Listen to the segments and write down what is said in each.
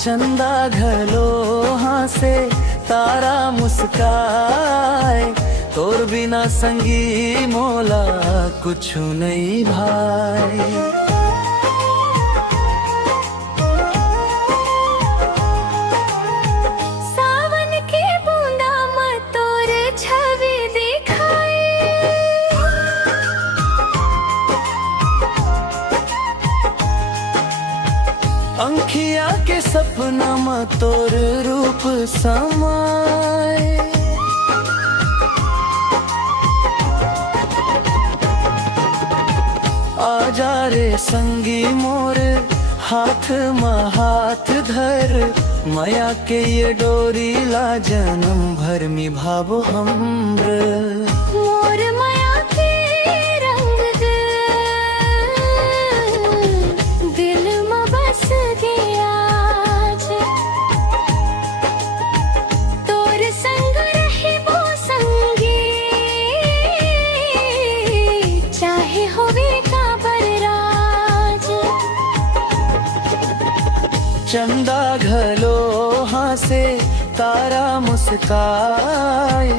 चंदा घलो हासे तारा मुस्काए, तोर बिना संगी मोला कुछ नहीं भाई। सावन की बूंदा में तोर छवि दिखाई, अंखिया के सपना में तोर रूप समाए। आजा रे संगी मोर हाथ में हाथ धर, माया के ये डोरी ला जन्म भर निभाबो हमर। मोर माया के रंग दिल में बस गया आज, तोर संग रहे वो संगी, चाहे होवे का बरराज। चंदा घलो हासे तारा मुस्काए,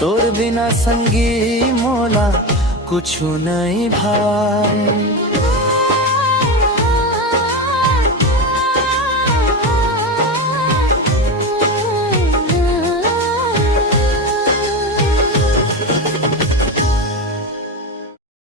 तोर बिना संगी मोला कुछ नहीं भाई।